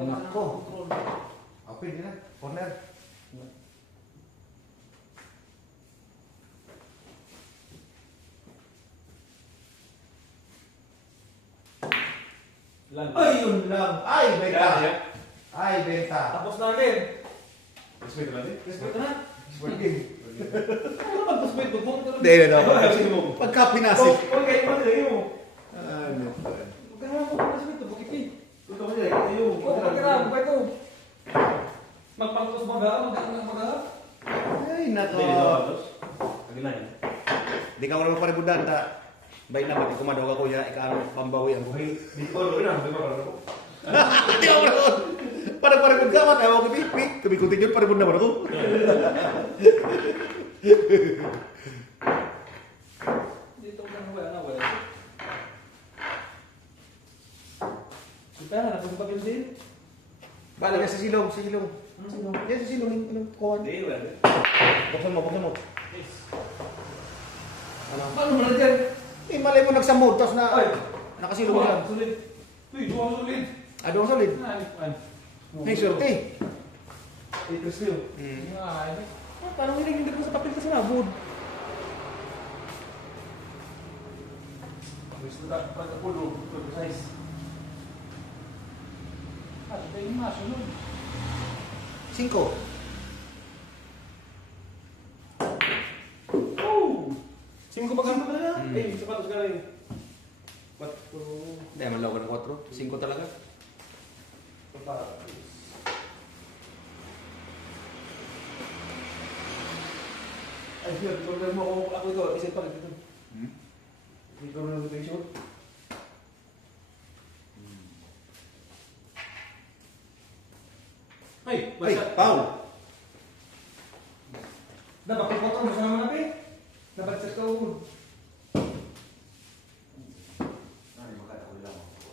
Nako. Open din na. Corner. Ayun lang. Ay, benta. Ay, benta. Tapos natin. Respeto natin. Respeto na. Sporting. Ano ba respeto? Hindi, no. Pagka pinasip. Huwag kayo mo, kayo mo. Ano? Huwag ka na mo respeto, bukit eh. Ito mo siya, kayo. Huwag ka na, huwag kayo. Magpangtos mag-aarap. Ay, nako. Hindi, dito tapos. Kagilan yan. Di ka wala paribudan ta. Bay na mati kumadog ako ya ikaw pambawi ang buhay. Dito ko rin ang diba ko. Di ako wala. Para paribud ka mat ayaw ko pipi. Kami continue paribud na ako. Dito ka na wala. Kita na kung papinsin. Bala ka sa silong, sa silong. Ano sino? Yan sa silong ng kuwan. Hindi, wala. Buksan mo. Yes. Ano? Paano mo na dyan? Eh, malay mo nagsamod, tapos na, Ay! nakasilong lang. Sulit. Uy, duwang sulit. Adong solid. Ay. Ay, surte. Ito siyo. Ay. Parang hindi ko sa papel kasi nabud. Gusto na pagkapulo. Size. Ito yung masunod. 5. Oh! 5 ba ganito talaga? Eh, sapatos ka rin. Hindi, malaw ka ng 4. 5 talaga. Ay, siya, problem mo ako ito. Isip pa ito. Hindi ko na ito yung shoot. Ay, Ay, foul. dapat ipotong mo sa naman natin. Dapat sa kaugod. Ay, makata ko lang ako.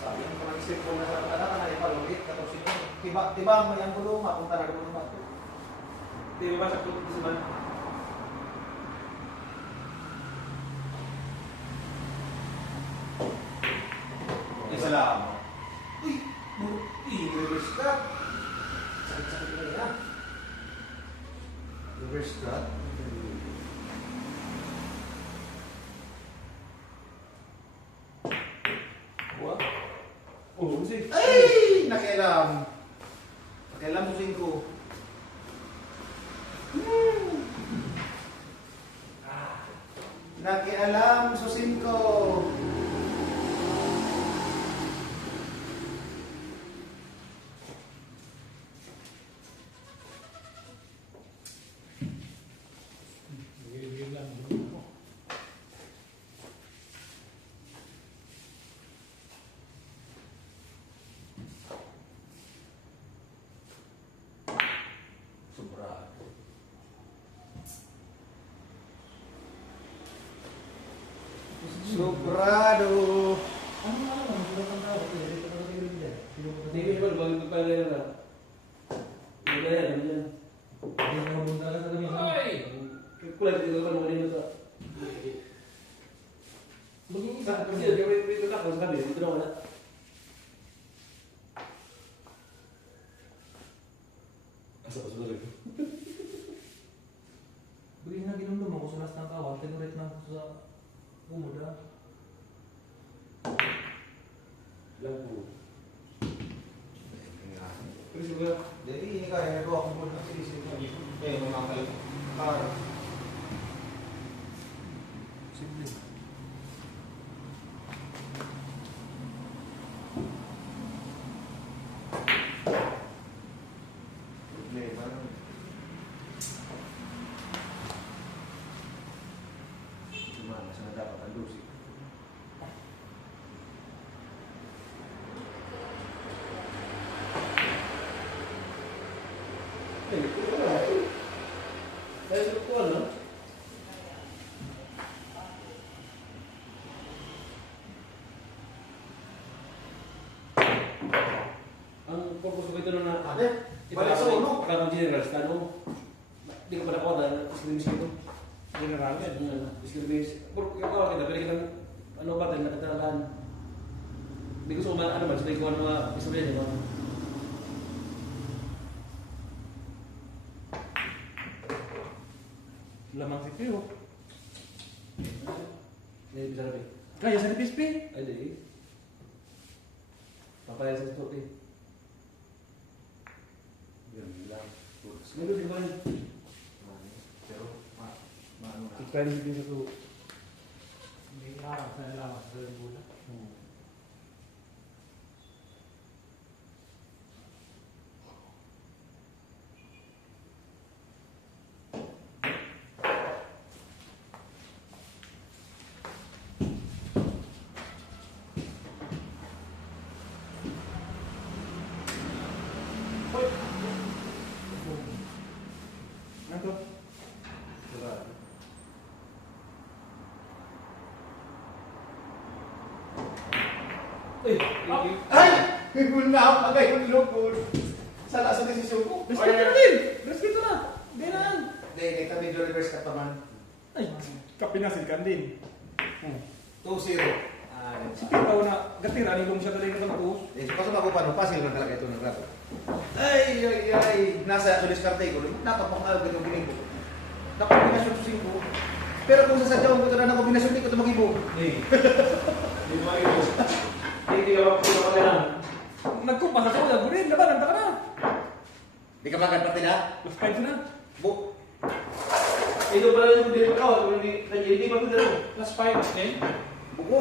Sabi ng mga isip ko na sa anak na ipalugit, tapos ito, tiba mo yung bulong, mapunta na doon ba ito? Hindi, may masak ko sa man. Isa lang. Uy, reverse cut. Sakit-sakit na yan. Reverse cut. Buwa. Oh, kasi. Ay! Nakialam. Nakialam mo 5. Nakialam sa 5. Sobrado. Ano nga lang, sulat ang tao. Dito ka na rin dyan. Hindi ba, bagay ko pa rin na. Hindi na yan, hindi yan. Hindi na mabunda ka sa kami. Ay! Kulat dito ka naman dito sa... Maging Sa, isa. kasi dito ka, sa kami, dito na wala. Asa pa sunod ito? Bigyan na ginundom ako sa last ng kawan. Tinurit na ako sa umuda. Lang po. Pero siguro, Jadi ini kaya dua kumpul nasi di sini. Memang kalau simple. Gimana sana dapat andusi. dahil sa kuwan, no? purpose ko ito na Ate, balik sa uno. Parang general, ano? Hindi ko pa nakuha dahil discrimination ito. General yan. Discrimination. Yung kawa kita, pwede kitang ano ba tayo nakatalahan. Hindi ko sa ano man, sabihin ko ano mga isabihin niyo. Lamang si Pio. Hindi bisa sabi. Kaya sa NPSP. Ay, di. Papaya sa story. Yun lang. Meron di ba yun? Pero, maano na. Subscribe si Pio sa to. Hindi harap na nalaman sa bulan. Ano to? Ay! Ay! Bigul na ako agay yung lupon. Sala sa desisyon ko. Respeto na din! Respeto na! Ganaan! Hindi, kami do reverse ka pa man. Ay, kapinasilkan din. 2-0. Si Pio na gatira, nilong siya talaga ng to. Eh, pasok ako pa, no? Pasil na talaga ito ng rato. Ay! Nasa ako diskarte ko. Napapakal ka itong ginig ko. Nakombinasyon sa 5. Pero kung sasadyawan ko ito na nakombinasyon, hindi ko ito mag-ibo. Hindi. Hindi mo kayo. Hindi ka mapapagawa ka lang. Nagkumpasa sa ulang, gurin, laban, ka na. Di ka magkat partida? Plus 5 na. Bu. Ito pala yung hindi pa kawal. Hindi pa ito. Plus 5, eh? Buko.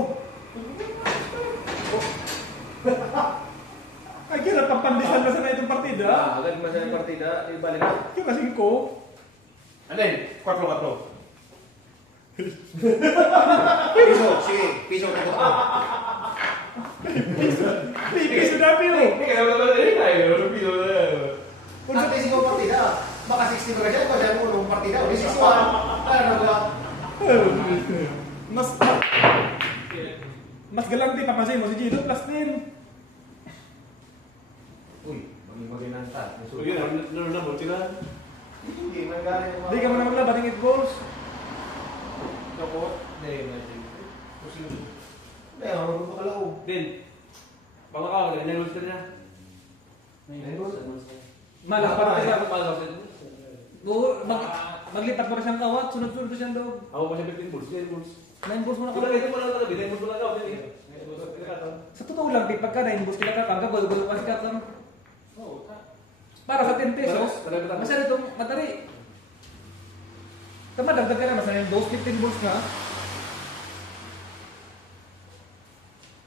Ay, kira, papandisan na sana itong partida. Agad masaya yung partida. Di balik na. Kira, 5. Ano yun? 4-4. Piso, sige. Piso na ko. Pipis na Pio. Hindi ka naman naman rin tayo. Rupido na yan. Kung sa piso ko partida, baka 60 ba siya? Kasi mo nung partida, o 61. Ano ba? Mas galante papansin mo si Gino plus 10. Uy, maging nanta. So yun, nanunabot sila. Hindi, may galing yung Hindi ka mo na maglaban ng 8 goals. Ako? Hindi, hindi. Hindi, ako ko kalaw. Din. Baka ka, wala nang gusto niya. Malas para Kaya siya. ako pala ako. Maglipat pa siyang kawat, sunod-sunod pa siyang loob. Ako pa siya 15 bulls, 10 bulls. 9 balls mo na Kung ka. nakita mo lang talaga, 10 bulls mo lang ako. Sa totoo lang, di pagka 9 balls kila kakangga, gol-gol pa si Kaplan. Para sa 10 pesos, masyado itong matari. Tama, dagdag ka na, masaya yung 15 balls nga.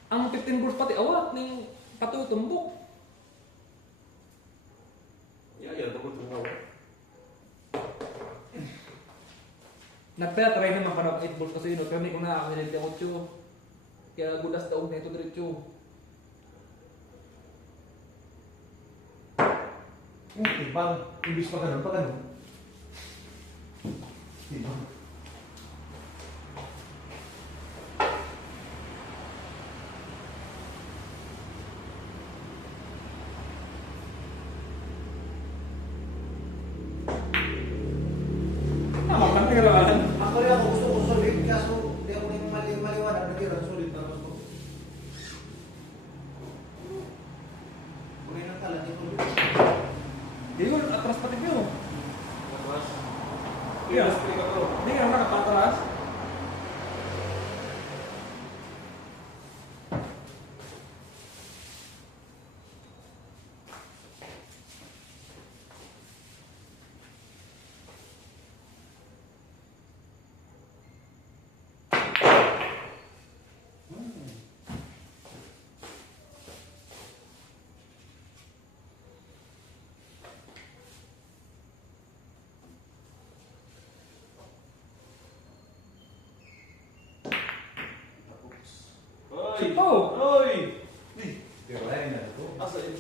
Ang 15 balls pati awat ng patuloy tumbok. Yan, tapos yung ako. Nagpaya, try naman para 8 balls kasi yun. Kami kung na, kami nilita 8. Kaya gudas daog na ito diretso. Ibang, ibis pa ganun, pa ganun. Ibang. Tama, kantiraan. Ako rin ako gusto ko solid, kaso di ako yung maliwanag na tira, solid na gusto. Okay lang talaga, solid. Di ko, atras pati ko. Tapos, Yeah. Speak ako. Hindi ka nakapatras. Oy! Sipo! Oy! Pero wala rin na ito. Asa yun?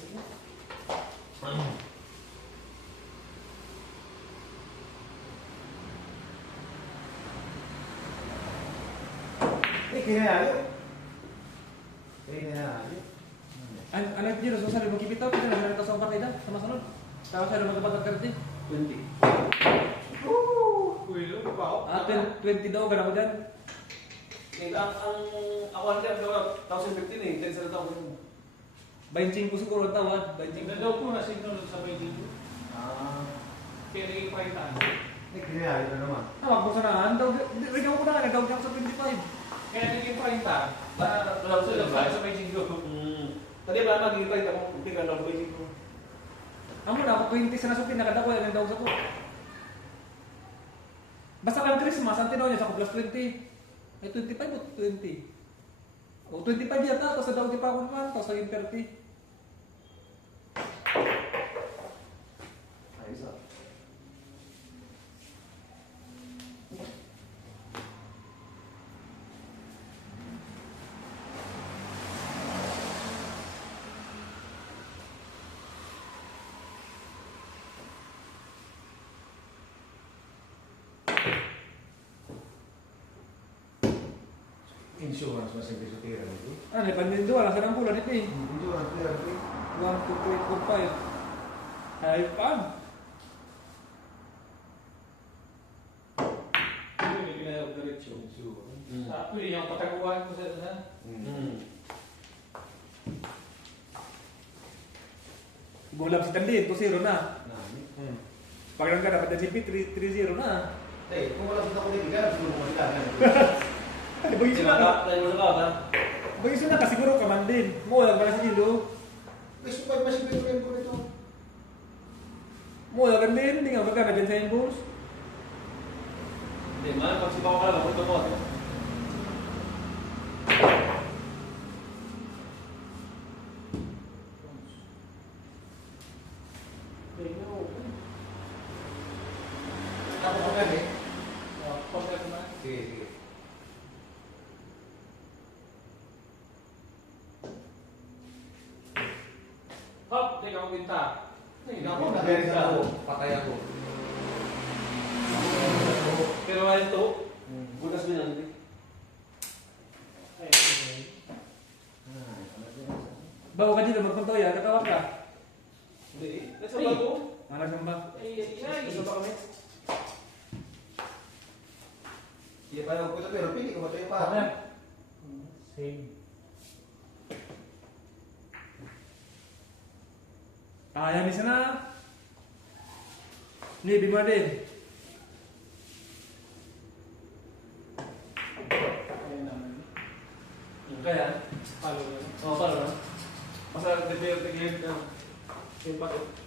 Eh, kinayalo. Eh, kinayalo. Ano dito, susunod mo kipitaw, kita na ito sa partida, sama sunod. Tapos siya magkapat ng 30. 20. Uy, ano pa ako? 20 daw, gano'n ko dyan. Ang ako ang kaya 1,015 eh, 10 sa taon. 25 siguro ang tawad, 25. Tingnan daw po na signal sa may dito. Kaya naging palitan. Kinayari na naman. Tawag ko sa naan, daw, rin ako na nga, nagdawag ako sa 25. Kaya naging palitan. Wala ko Sa may dito. Tadi ba magiging palit ako tingnan lang ba ko. Amo na, ako 20 sa nasupin, nakadako yan ang daw sa ko. Basta kang Christmas, ang tinaw niya sa ko plus 20. Ay 25 o 20? O 25 yata, tapos nadaw di pa ako naman, tapos naging 30. Ayos ah. Insurance masih bisa tira itu. Ano, ipandin doon, nasa ng bulan ito eh. Insurance tira itu. 1, 2, 3, 4, 5. Ay, paan? Hindi, may pinayag diretso. Sabi, yung pataguan ko sa Gulam si Tandin, 2-0 na. Pag lang ka dapat ng CP, 3-0 na. Eh, kung wala kita ko dito, kaya siguro mo sila. Ay, bagay Sila sila. ka, tayo mo sa ka. Bagay sila ka, siguro ka man din. Mulag ba na si Ilo? Gusto pa masih ko dito. Mulag din, hindi nga magkana dyan sa Imbos. Hindi man, pag sipaw ka lang, punto mo. Ako pa gan eh. pagkat na. Sige, sige. Hop, teka ko binta. Ako nagaling sa ako, patay ako. Pero nga ito, bukas din ang Bago ka dito, magpunto yan, katawag ka. Hindi. Nasa bago? Manas ba? Nasa ba kami? Iya pa ako ito pero pili ko ba tayo pa? Same. Kaya ni sana. Ni bima din. Kaya naman. Kaya? Palo na. Oo, paano na? Masa tigil na. Simpat eh.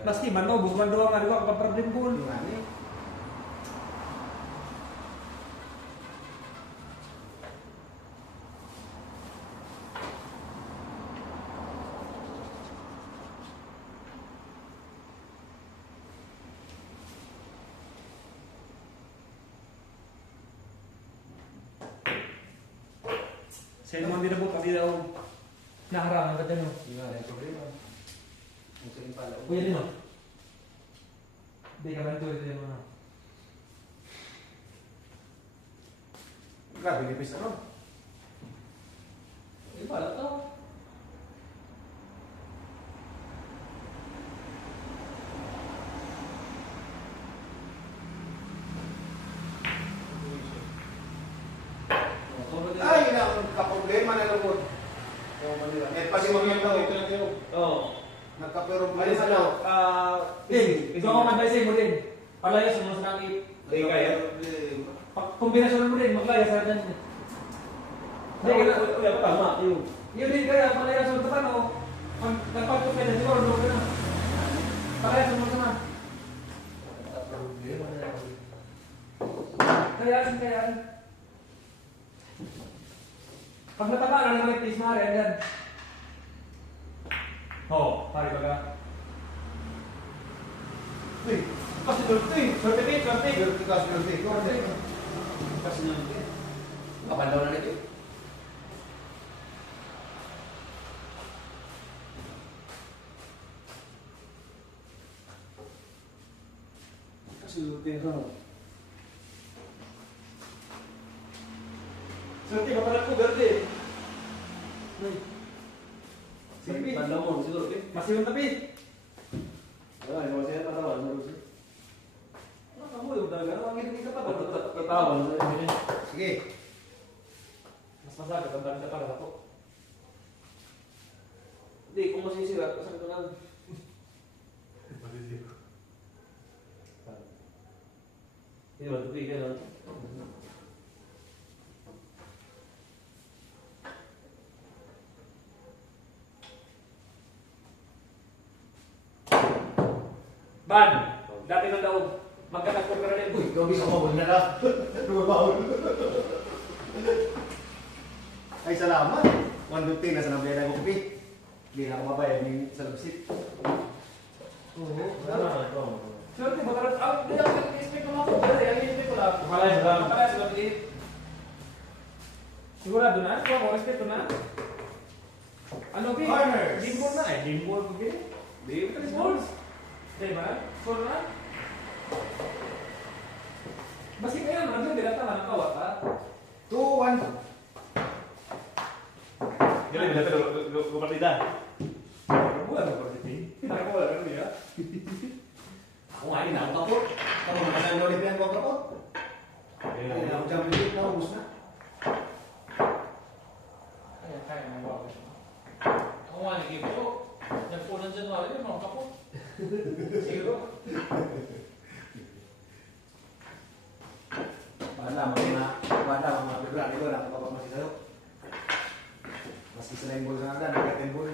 Pasti man to, bukan doang ada gua problem pun. Saya mau tidak buka tidak naharang ang katanya. Gimana yung problema? Ang saling pala. Kuya din, no? Hindi ka ba ito yung mga... Grabe, nipis na ron. Eh, pala to. Ay, yun ang kaproblema na lungkot. Eh, pasimamyan daw. Oo. Nagka-pero Ay, ano? Din, ito ako mag-advise mo din. Palayas mo sa nakit. Hindi kaya. Kombinasyon mo din, maglayas sa dyan. Hindi, kaya pa tama. Yung. Yun din kaya, palayas mo sa paano. Pag nagpagpag ka na, siguro, doon ka na. Palayas mo sa na. Kayaan. Pag natama na naman, please, maaari, yan. Oo, pari baga. Uy, kasi dulti. Sortik. Dulti kasi dulti. Kasi nyo. Kapan daw na nito? Suti ka. Swerte ba pala ko, Berde? Sige, tanda mo, siguro, eh. Masih yung tabi. Wala, hindi mo siya tatawan. Ano ka mo yung talaga? Ang hindi ka pa ba? Tatawan. Sige. Mas masagot ang dami ka para ako. Hindi, kung masisira, kasama ko lang. Hindi ba, tupi ka lang. Ban! Dati nang daw, magkakapor ka rin. Uy, ikaw bisa ko, wala na. Lumabawal. Ay, salamat. 150 na sa nabiyan ng kopi. Hindi na ako mabayad yung sa lubsit. Oo, salamat. Swerte ba talaga? Hindi ako nag-expect naman ako. Berde, ang expect ko lang. Malayas lang. Malayas lang. Sigurado na? Kuha ko, respeto na? Ano, Bi? Corners. Gimbal na eh. Gimbal ko, Bi? Di, gimbal. Di ba? Score na? Basi kayo naman doon, dilata na nakawa ka. 2-1. Gila, bila ka partida. Buwan na positive. Nakawa ka niya. Ako nga rin, ako kapot. Ako nakasal na ulit yan ko kapot. Ay, ako dyan ulit, naubos na. Kaya na wow. Ako nga naging po. Nagpunan January, mga kapot. Zero. Banda, mga February ko, nakapapamasi sa'yo. Mas isa na yung ball sa nanda, nag-10 ball.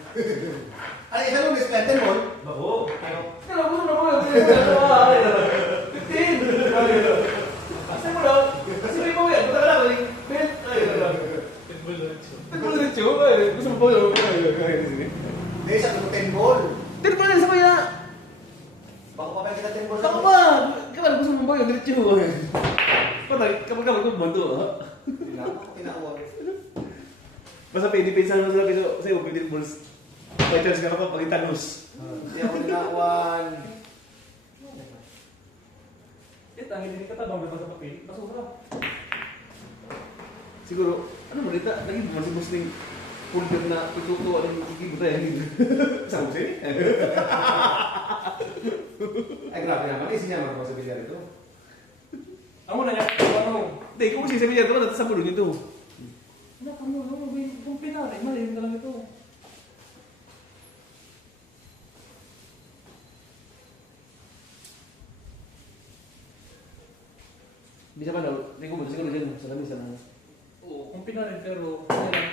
Ano, isa nung nag-10 ball? Bako. Kailan mo naman? 15! Kasi mo daw, kasi may mga yan, punta ka lang, Ben. Nagbulo-diretso. Gusto mo ba yun? Hindi, isa nung 10 ball. Dito pa lang sa kaya. Bako pa kita 10 ball Ako ba? Kailan gusto mo ba yun? Diretso. Patay, kapag ko bumanto, ha? Tinawag. Basta pinipinsal mo sa piso, sa'yo, pwede balls. Fighters ka pa pag itanos. Hindi ako tinawag. Ito, ang hindi ka tabang ba sa papel? Basura. Siguro, ano mo dito? Lagi mo si Muslim pulver na itutuwa ng ikibuta yan. Sa Muslim? Ay, grabe naman. Isinya mo sa bilyar ito. Amo na niya, ano? Hindi, kung si sabi niya, ito na sa pulo nito. Ano, kung pinari, mali ka lang ito. Bisa pa daw, hindi ko mo siguro dyan sa lamis na. Oo, kung pinari, pero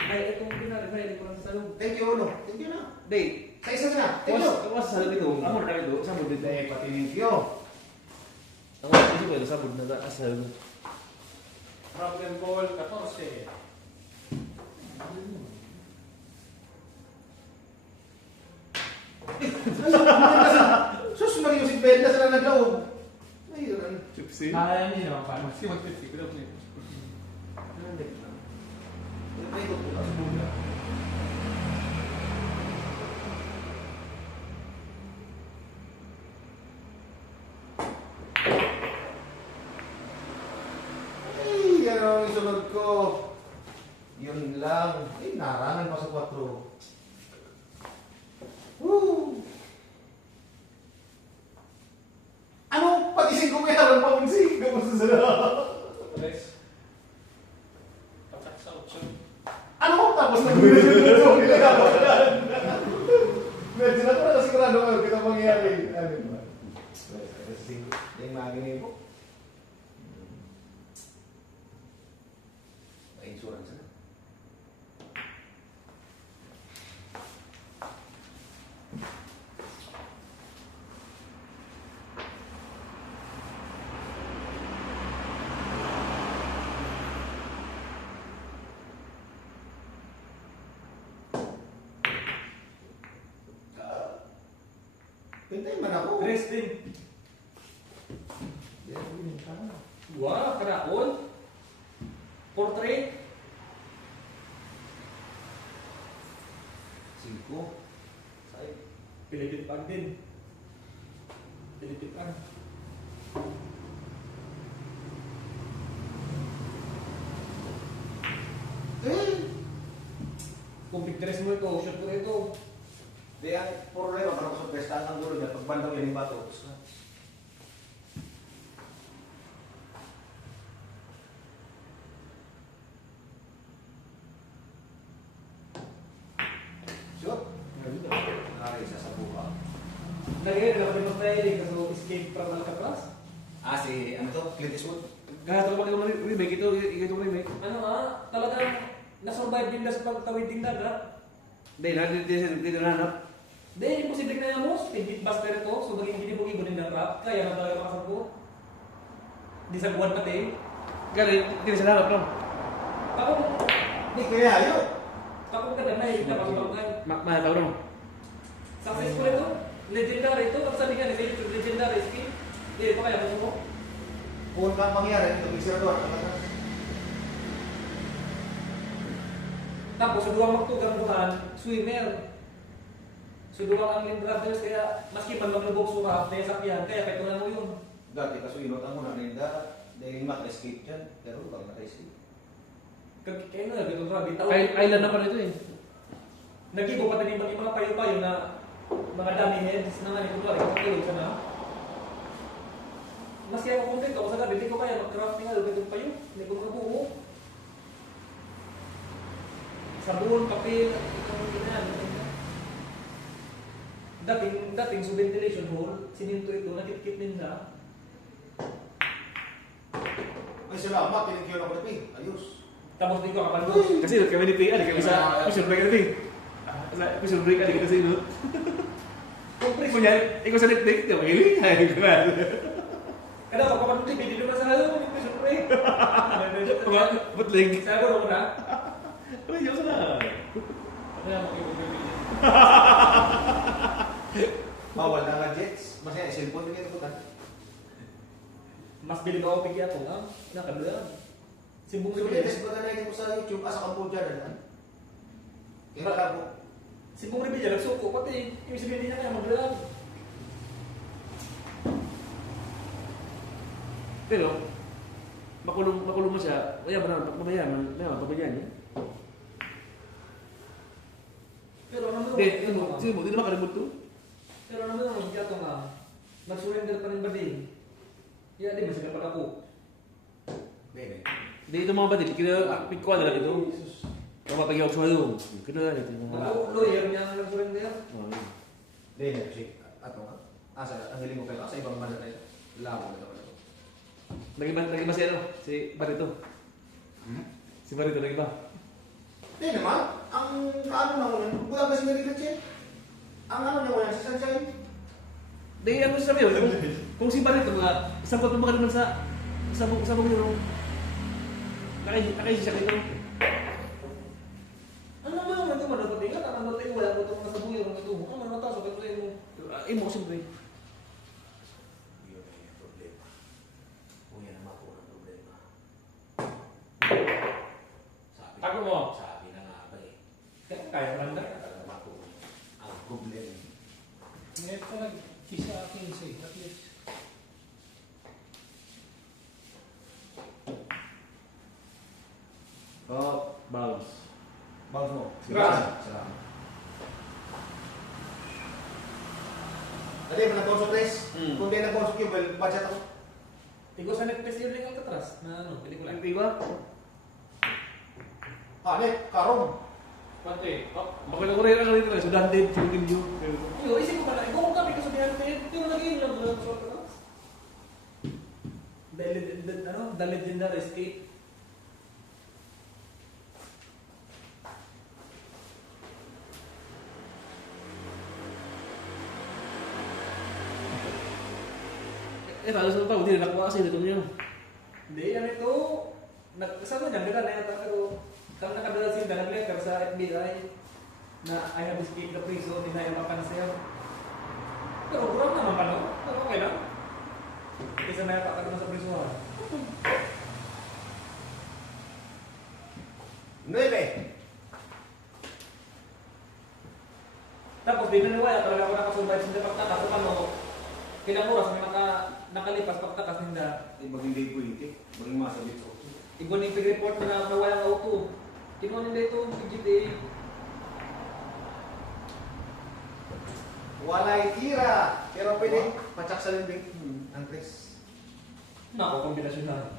ay, itong pinari, may ko lang sa salong. Thank you, Uno. Thank you na. Hindi, Sa isa na. Thank you. kawas sa salon ito. Amo na ito, sa mo dito. Hindi, pati thank you. Ang mga isip ko, sa mo na sa salon. Problem ball, 14. Sus, mali yung si Benda sa naglaw. Ayun. Chipsy? Kaya niyo naman pa, mas mag-50 ko lang. Ikot ko sa buga. Ay, yan ang sunod ko. Yun lang. Ay, narangan pa sa 4. Woo! Ano? Pagising ko meron pa unsing. Kamusta sa Tres. Patak sa 8. ano? Tapos nag-video nila. Medyo na ko na kasigurado kayo kita mangyayari. Ano ba? Kasi yung mga ganyan po. May insurance na. Pintay man ako. Tres din. Wow, karaon. Portrait. 5. Pilipit pag din. Pilipit pag. Kung pigtres mo ito, shoot ko ito. Di ang problema, parang sa prestaan ang gulo niya, pag bandang yan yung bato. Shoot. Nari isa sa buka. Nagayad ako din mag-training kasi escape from Alcatraz. Ah, si ano to? Clint Eastwood? Kahit ako mag-remake ito remake. Ano nga, talagang nasurvive din na sa pagtawid din dagat. Hindi na hanap. Hindi, imposible na yan mo. Speed buster ito, so maging ginibog-ibon din ng trap. Kaya na talaga makasarpo. Di sa buwan pati. Gano'n, hindi na sila hanap no? Kapag, Hindi kaya yun. kapag ka na hindi na pagpapagay. Mahataw no? Successful ito. Legendary ito. Ang sabi nga ni Philip, legendary skin. Hindi, ito kaya gusto mo. Kung kang mangyari, ito bisa doon. Tapos, sa duwang magtugang-duhan, swimmer. So, duwang ang Lynn Brothers, kaya maski man maglubog sumap, kaya sakyan, kaya kahit mo yun. Dati kaso inot ang muna ninda, dahil mak-escape dyan, pero bang naka-escape. Kaya nga, gano'n ba? Bitaw. Island na pala ito eh. Nag-ibo pati din yung mga payo-payo na mga dummy heads na nga ni Kunwari, kapag ka na. Maski ako content ako sa gabi, hindi ko kaya mag-crafting nga, ganito payo, hindi ko mabuo. Sabon, papel, itong ganyan. Dating sa ventilation hole, sininto ito, nakit-kit din na. Ay salamat, tinigyan ako na Ping. Ayos. Tapos di ko kapaldos. Kasi kami ni Pia, kami sa Mission Break kami. Sa Mission Break kami kasi no. Kung pre, Punya, ikaw sa Netflix, di ba ili? Ay, gano'n. kada ako kapaldos, hindi naman sa halo, hindi ko syempre. Mga butling. Sabi ko na, Ay, yun sana. kaya makikipagpili. Bawal na nga jets. Masaya, cellphone din ito putan. Mas bilib ako pigya ko, ha? Nakaduyan. Simbong Sabi Rebilla. niya, ba na natin mo sa YouTube, sa Cambodia na. Kaya malabo. Simbong Rebilla, nagsuko pati. Yung sabihin niya kaya magdalag. Pero, makulong mo siya, kaya mabayaman niya. Pero ano mo, Hindi naman karibot to. pero ano mo, hindi ato nga. Nag-surrender pa rin ba din? Yeah, di ba sila pala ko? Bene. Hindi ito mga batid, kaya pikwa na lang ito. Kapapagyaw sa mayo. Kino na ito. Lawyer niya ang nag-surrender. Bene, kasi ato nga. Asa, ang hiling mo kayo, sa ibang banat na yun. Labo na ito. Naging ba si ano? Si Barito. Si Barito naging ba? Hindi naman, ang kaano na ko yan, buwan kasi narigat siya. Ang ano niya ko yan, si Sunshine. Hindi, ano sabi yun? Kung si Barito nga, isang ko tumagal naman sa sabong yun. Nakaisi siya kayo. Ano ba yung ito madapat nga? Ang natin wala ko itong nasa buhay ng ito. Ano man nataso ka ito mo? Imo, siyempre. Yun ay yung problema. Kung yan ang makuha ng problema. Tago mo. Sabi na nga ba eh. Kaya lang na. Kaya talaga makuha ang problema. Ngayon pa lang, isa akin at least. Oh, Bounce. bounce mo. Gracias. Salamat. Dali, na-bounce sa tres. Kung di na-bounce sa cube, budget ako. Tigo sa Netflix yun lang Alcatraz na ano, pelikula. Hindi ba? Karong. Pati. Bakit ako rin ang rin rin. Sudan din, Philippine View. Yo, isip ko pala, kung kami kasabihan natin, pero naging lang sa Alcatraz. The Legendary Escape. Halos ng tao, hindi na nakuha kasi dito niya. Hindi, ano ito, kasama niya, nila na yata, pero kami nakadala sila, nag-letter sa FBI na I have escaped the prison, hindi na yung mapansin. Pero kurang naman pa, no? Pero okay lang. Isa na yata ka sa prison. 9. Tapos di naniwala talaga ako nakasurvive sa pagtakas. Paano, kilang oras may nakalipas pagtakas ninda. Ibang hindi pwede. Ibang masabit ko. Igo ni report na nawala ng auto. Kinuha nila ito, PGTA. Walay tira. Pero pwede, patsak sa limbing. Ang tres. Nako, kombinasyon na.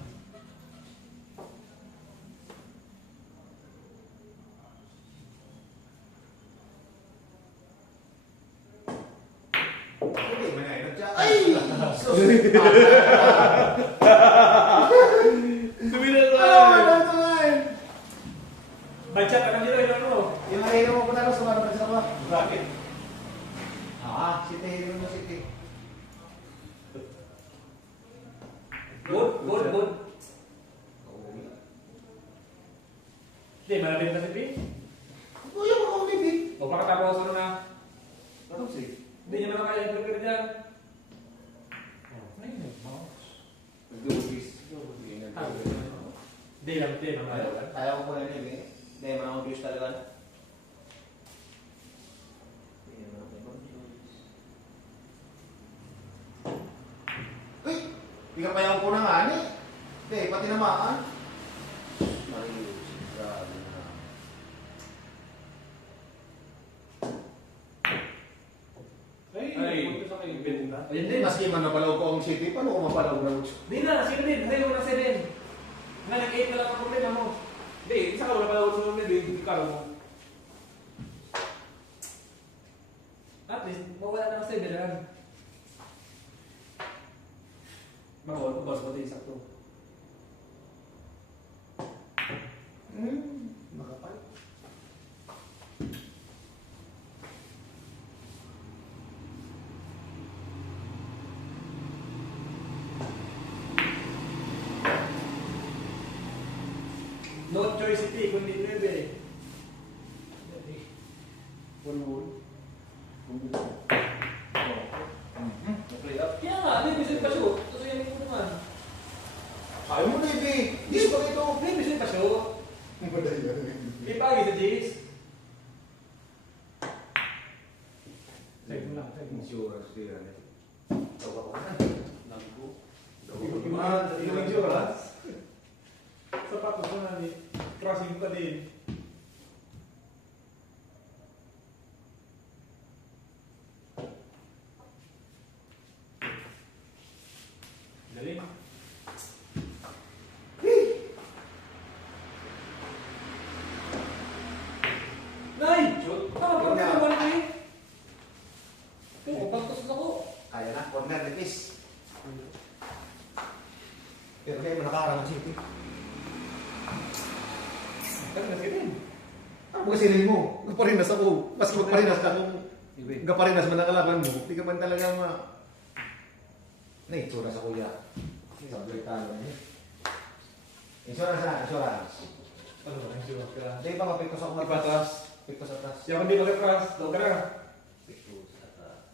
Hindi, may nagtsak. Ay! Sus! Tumira Ano, ano, ano? Budget ka ng hero, ano? Yung mahiro mo punta sa mga sa mga. Bakit? City, hero mo city. Good, good, good. Hindi, malapit na si P. Kuya mo kong bibi. O pakatapos ano na. Ano si? Hindi niya na kaya i-prepare dyan. Ayun, mouse. Nag-duties. Hindi lang, hindi lang. Ayaw ko po na yun eh. Hindi, manang views talaga. Uy! Hindi ka pa yung po na nga ni. Hindi, pati namaan. Marius, grabe na. Ay, punta sa kayo. Benta. Hindi, maski man napalaw ko ang city, paano ko mapalaw na ucho? Hindi na, sino din? Sa'yo na 7. Nga nag-8 ka lang ang problema mo. Hindi, isa ka wala pala sa mga hindi ka mo. At least, mawala na ng 7 lang. Mawala ko bas pati sakto. Makapal. No choice iti, kundi 9. One. Play up. Kaya nga, hindi bisin pa shoot. Gusto yan ko naman. Ayaw mo, baby! Dis pa ito! Hindi bisin pa shoot. Hindi pa sa Jace. Side mo lang, side mo. Insurance din yan. Tawa ko na. Nangko. Yung insurance? Sapatos ko na ni crossing pa din. Galing. Nay! Shoot. Parang naman ko eh. Oo, pagtos ako. Kaya na, corner ni Kiss. Pero ngayon mo nakakarang ang city. Kaya na din. Ano mo kasi mo? Kaparinas ako. Maski magparinas ka kung kaparinas man ang kalaban mo, hindi ka man talaga naitsura sa kuya. Sabi ko talo niya. Insurance na, insurance. Ano ba, ang siwag ka? Hindi ba mapiktos ako Iba atras. Piktos atas. Siya kung di mag-atras, daw ka na. Piktos atas.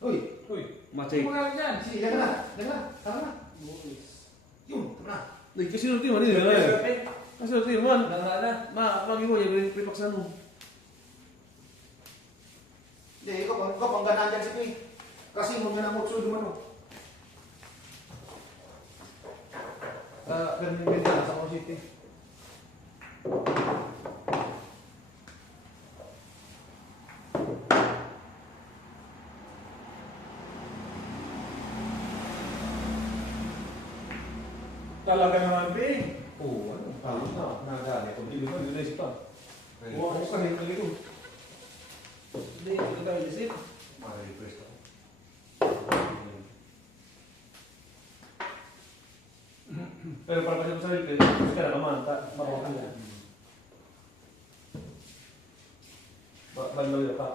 Uy! Uy, Macay. mga lang dyan. Sige, yan na. Yan na. Tama na. Yun, tama na. Kasi sino team ano yun? Kasi sino team man? Nangala na. Magi mo yung pripaksan mo. Hindi, ikaw pang ganahan dyan si Kuy. Kasi mo nga na mo tsudo man o. Pero may ganda sa Coron City. Talaga naman, P. Oo, ano? Palos na. Nagani. Kung Hindi mo, hindi na isip pa. Oo, ako kanina lang ito. Hindi, hindi tayo isip. Ma-request ako. Pero para kasi sa sarili, kasi ka naman, makuha ka yan. Balo yun pa.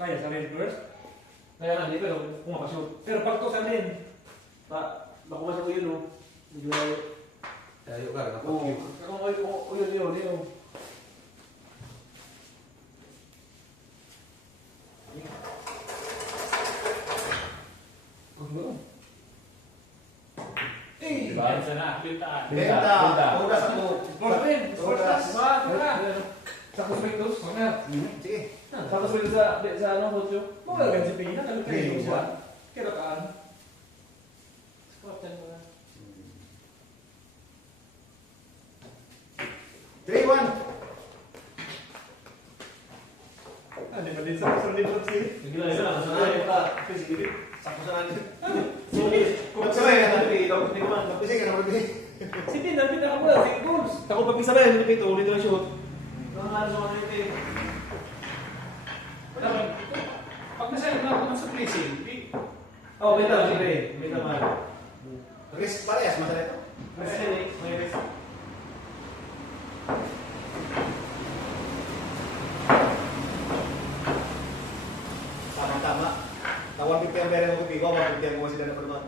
Kaya sa red first. Kaya nga, hindi pero kung makashoot. Pero pag to sa rin, Nakuha sa ko yun, no? Hindi na yun. Tayo ka, Oo. Kung yun. eh, Diba? isa na, benta. Benta! Oras ako. Sports rin, sports Oras. na. Mga, Sa prospectus? mga. Sige. Sa prospectus sa ano, Rocio? Mga gan si Pina, kami kayo Game siya. Kirataan. Sportan mo na. 3, 1. Ano ba din sa libro si? Gila isa, sanay pa. Sige. Sakto sa natin. Kung sabay na tayo, ikaw ni man. Kasi ka naman din. Si Tin, ang pinakabola, 6 goals. Ako pag sabay, hindi pito, ulit na shoot. Mga sa mga ito. Pag nasaya na ako sa placing, Oh, may tama, sige. May tama. Risk parehas, masala ito. May risk. Tama-tama. Tawag 50 ang bere mo kupigo, 150 ang buwan sila na perman.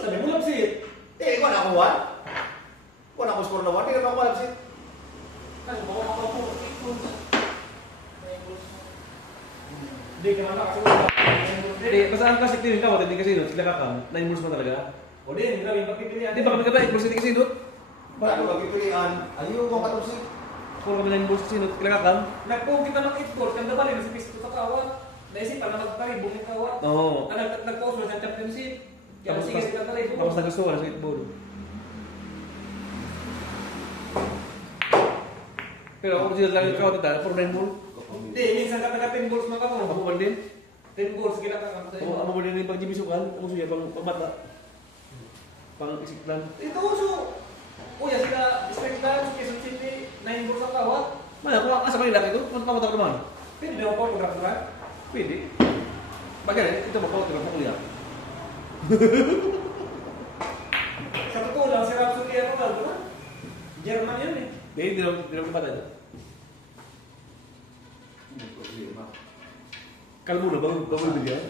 sabi mo lang si Eh, ikaw na ako 1. Ikaw na ako score na 1. Hindi na ako malapsit. ano mo ako po, 8 goals. Hindi ka makakasunod. Hindi, basta ang classic team ka, hindi kasi sila kakam. 9 moves mo talaga. O din, grabe yung pagpipilian. Hindi, baka may kata, 8 moves hindi kasi sinut. Bago magpipilian, ayaw kong katapsit. Kung kami 9 moves sinut, sila kakam. Nagpo kita ng 8 goals, kanda bali, nasa pisto sa kawat. Naisipan na magpari, bumit kawat. Oo. Nagpo-post mo sa championship. Kaya Tapos sige, sila tayo. tapos nagustuhan sa football. Pero ako sila lang ikaw tita, for 9 moves. Hindi, minsan ka taga 10 goals mga Ako mo. man din. 10 goals, kailan ka kapatay Ako mo. mo din yung pag-jimisukan, ako suya pang pamata. Pang isip lang. Ito uso. Kuya, sila, straight lang, Quezon City, 9 goals ang kawat. Man, ako asa Manila ito, pamata ko naman. Pwede na ako photograph ba? Pwede. Bagay, ito mapapagod ako kuya. Sa totoo lang, si Rapsody ano ba, diba? German yun eh. Hindi naman kapata ito. Problema. Kalmo na, bago bigyan.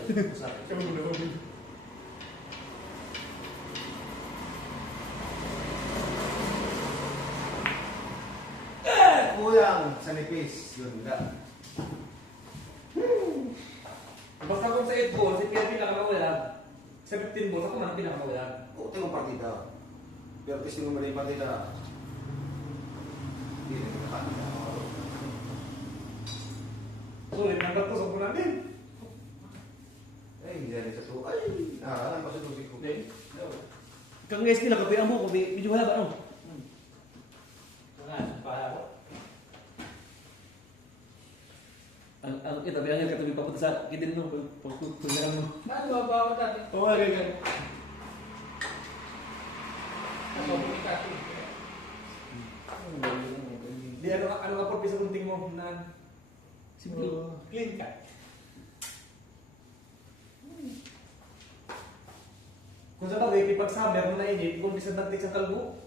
Kuyang sa nipis. Yun ka. Basta kung sa 8 goals, si Pierre pinakamawalan. Sa 15 goals, ako man ang pinakamawalan. Puti yung partida. Pero kasi mo yung partida. Hindi na nakakita. Sulit ng batusok mo namin. Eh, hindi na rin sa to. Ay, nakakalang pa sa tusik ko. Kang guys nila, kape ang buko, medyo wala ba no? Ang kita bilang kata bi papunta sa kidin no pagkukulang mo. Ano ba ba ako dati? Oo, ganyan. Ano ba kasi? Di ano ka por sa kunting mo na Simple. clean ka. Kung sa bagay, pag summer mo na init, kung bisa nagtik sa kalbo,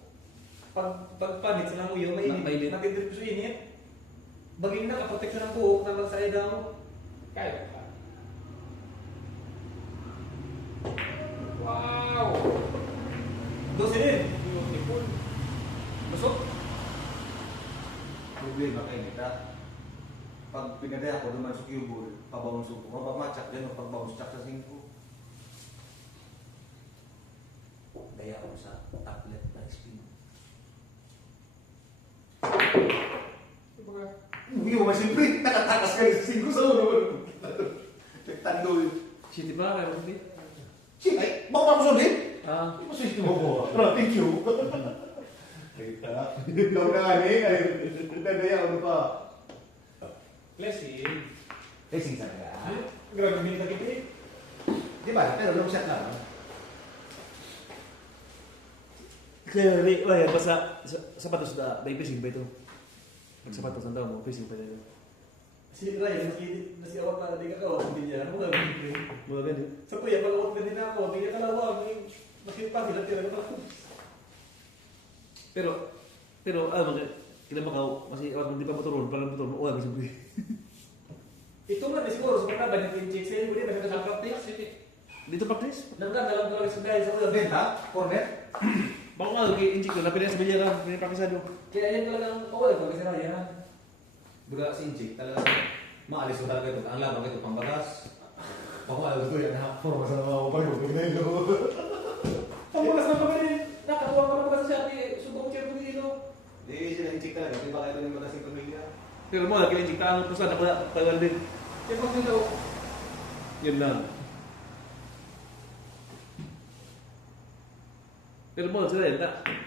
pag panit sa lang uyo, mainit. Mainit. Natidrip sa init. Bagay na, kaproteksyon ng buhok na magsaya daw. Kaya ka. Wow! Dosi din. Beautiful. Busok. Problema kayo nita. Pag pinadaya ko naman sa cue ball, pabounce ko. Mapamatchak din o pag-bounce check sa 5. Daya ko sa tablet na spin. Hindi mo masimple. Nakatakas ka rin sa 5 sa ulo. Nagtandol. City pa kayo hindi. Shit, ay, baka ako sulit. Ah, Hindi mo sulit mo ko. Thank you. Kita. Ikaw na nga eh. Nagdadaya ano pa. Blessing. Racing sa kaya. Grabe din kita eh. Di ba? Pero long shot lang. kaya ni wala basta sapatos da may fishing ba ito? Pag sapatos ang mo fishing pa ito. Si Ryan, nasi awak pa, di ka kawak, hindi niya. Ano ba? Mga ganun. Sa kuya, pag awak na din ako, hindi niya kalawag. Makita, sila tira na ako. Pero mga kinamakaw kasi hindi pa motoron, parang motoron, wala kasi bui. Ito man, siguro, sa pagkaban, yung check sa'yo, hindi ba sa practice? Dito practice? Nagkakalam ko lang sa guys, sa kuya. Benta? Cornet? Bako nga, inject ko, napinay sa bilyara, pinapakisado. Kaya yan talagang mawala ko kasi Ryan. Buga si Injik talaga. Maalis ko talaga ito. Ang labang ito, pambagas. Bako alam ko yan ha. Forma sa mga pagod na ilo. Ang bukas ng kami rin, nakakuha ko ng bukas sa ati, subong chair ko dito. Di sila Injik talaga. Di ba kayo ito ng bagas ng pamilya? Pero mo, inject ka ang pusa, tagal din. Kaya pag dito, Yun lang. Pero mo, sila yun,